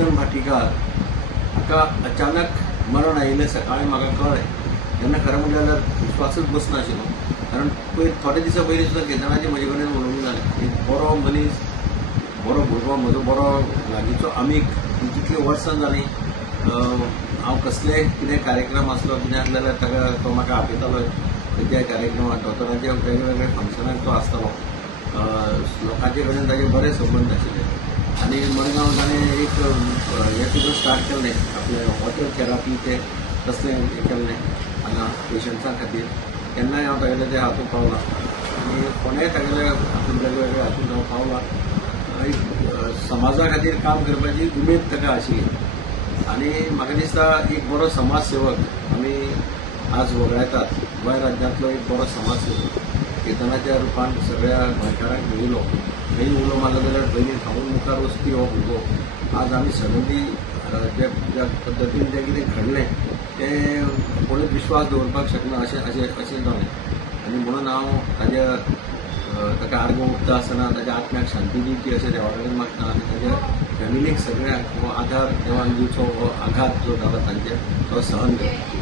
कीर्तन भाटीकार हाका अचानक मरण आयिल्लें सकाळीं म्हाका कळ्ळें तेन्ना खरें म्हणजे जाल्यार विश्वासच बसनाशिल्लो कारण थोडे दिसा पयलीं सुद्दां कीर्तनाचें म्हजे कडेन उलोवंक जालें एक बरो मनीस बरो भुरगो म्हजो बरो लागींचो आमीक कितलीं वर्सां जालीं हांव कसलेय कितें कार्यक्रम आसलो कितें आसलें जाल्यार तो म्हाका आपयतालो त्या कार्यक्रमाक दोतोरांच्या वेगवेगळ्या फंक्शनाक तो आसतालो लोकांचे कडेन ताजे बरे संबंद आशिल्ले आनी मडगांव ताणें एक हें सुद्दां स्टार्ट केल्लें आपलें वॉटर थेरपीचें तसलें हें केल्लें हांगा पेशंट्सां खातीर केन्नाय हांव तागेले त्या हातूंत पावलां आनी कोणेय तागेले हातूंत वेगवेगळ्या हातूंत हांव पावलां एक समाजा खातीर काम करपाची उमेद ताका आशिल्ली आनी म्हाका दिसता एक बरो समाजसेवक आमी आज वगडायतात गोंय राज्यांतलो एक बरो समाजसेवक कीर्तनाच्या रुपान सगळ्या गोंयकारांक मेळिल्लो खंय उलो मारलो जाल्यार पयलीं खावून मुखार वचपी हो भुरगो आज आमी सडनली ज्या पद्दतीन जें कितें घडलें तें कोणूच विश्वास दवरपाक शकना अशें जालें आनी म्हणून हांव ताका आर्गां उठता आसतना ताच्या आत्म्याक शांती दिवची अशें देवा कडेन मागता आनी ताच्या फॅमिलीक सगळ्यांक हो आधार देवान दिवचो हो आघात जो जाला तांचेर तो सहन करता.